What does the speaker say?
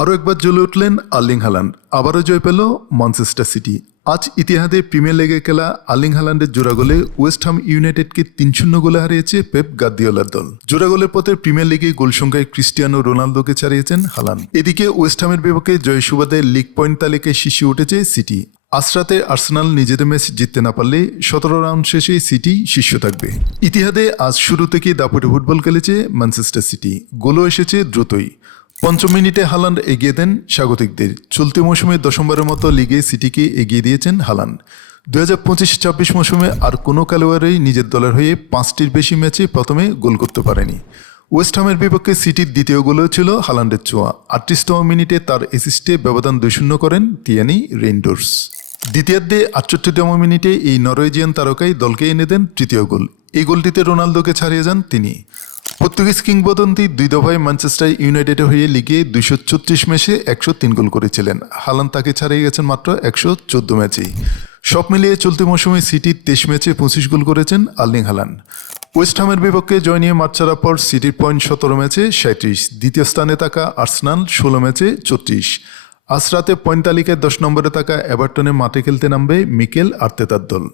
আরও একবার জ্বলে উঠলেন আর্লিং হালান্ড আবারও জয় পেল মনচেস্টার সিটি। আজ ইতিহাদে প্রিমিয়ার লিগে খেলা আর্লিং হালান্ডের জোড়া গোলে ওয়েস্ট হাম ইউনাইটেডকে তিন শূন্য গোলে হারিয়েছে পেপ গার্দিওলার দল। জোড়া গোলের পথে প্রিমিয়ার লিগে গোল সংখ্যায় ক্রিস্টিয়ানো রোনালদোকে ছাড়িয়েছেন হালান। এদিকে ওয়েস্ট হামের বিপক্ষে জয় সুবাদে লিগ পয়েন্ট তালিকায় শীর্ষে উঠেছে সিটি। আশরাতে আর্সেনাল নিজেদের ম্যাচ জিততে না পারলে সতেরো রাউন্ড শেষে সিটি শীর্ষ থাকবে। ইতিহাদে আজ শুরু থেকে দাপটে ফুটবল খেলেছে ম্যানচেস্টার সিটি। গোলও এসেছে দ্রুতই। পঞ্চম মিনিটে হালান্ড এগিয়ে দেন স্বাগতিকদের। চলতি মৌসুমে দশমবারের মতো লিগে সিটিকে এগিয়ে দিয়েছেন হালান্ড দু হাজার পঁচিশ ছাব্বিশ মৌসুমে আর কোনো খেলোয়াড়ই নিজের দলের হয়ে পাঁচটির বেশি ম্যাচে প্রথমে গোল করতে পারেনি। ওয়েস্ট হামের বিপক্ষে সিটির দ্বিতীয় গোলও ছিল হালান্ডের ছোঁয়া। আটত্রিশতম মিনিটে তার এসিস্টে ব্যবধান দুই শূন্য করেন তিয়ানি রেইনডোর্স। দ্বিতীয়ার্ধে আটষট্টিতম মিনিটে এই নরওয়েজিয়ান তারকাই দলকে এনে দেন তৃতীয় গোল। এই গোলটিতে রোনালদোকে ছাড়িয়ে যান তিনি। পর্তুগিজ কিংবদন্তি দুই দফায় ম্যানচেস্টার ইউনাইটেডের হয়ে লিগে দুইশো ছত্রিশ ম্যাচে একশো তিন গোল করেছিলেন। হালান তাকে ছাড়িয়ে গেছেন মাত্র একশো চোদ্দ ম্যাচেই। সব মিলিয়ে চলতি মৌসুমে সিটির তেইশ ম্যাচে পঁচিশ গোল করেছেন আর্লিং হালান। ওয়েস্ট হামের বিপক্ষে জয় নিয়ে মাঠ ছাড়ার পর সিটির পয়েন্ট সতেরো ম্যাচে সাঁত্রিশ দ্বিতীয় স্থানে থাকা আর্সেনাল ষোলো ম্যাচে চত্রিশ। আজ রাতে পয়েন্ট তালিকায় দশ নম্বরে থাকা এভারটনে মাঠে খেলতে নামবে মিকেল আর্তেতার দল।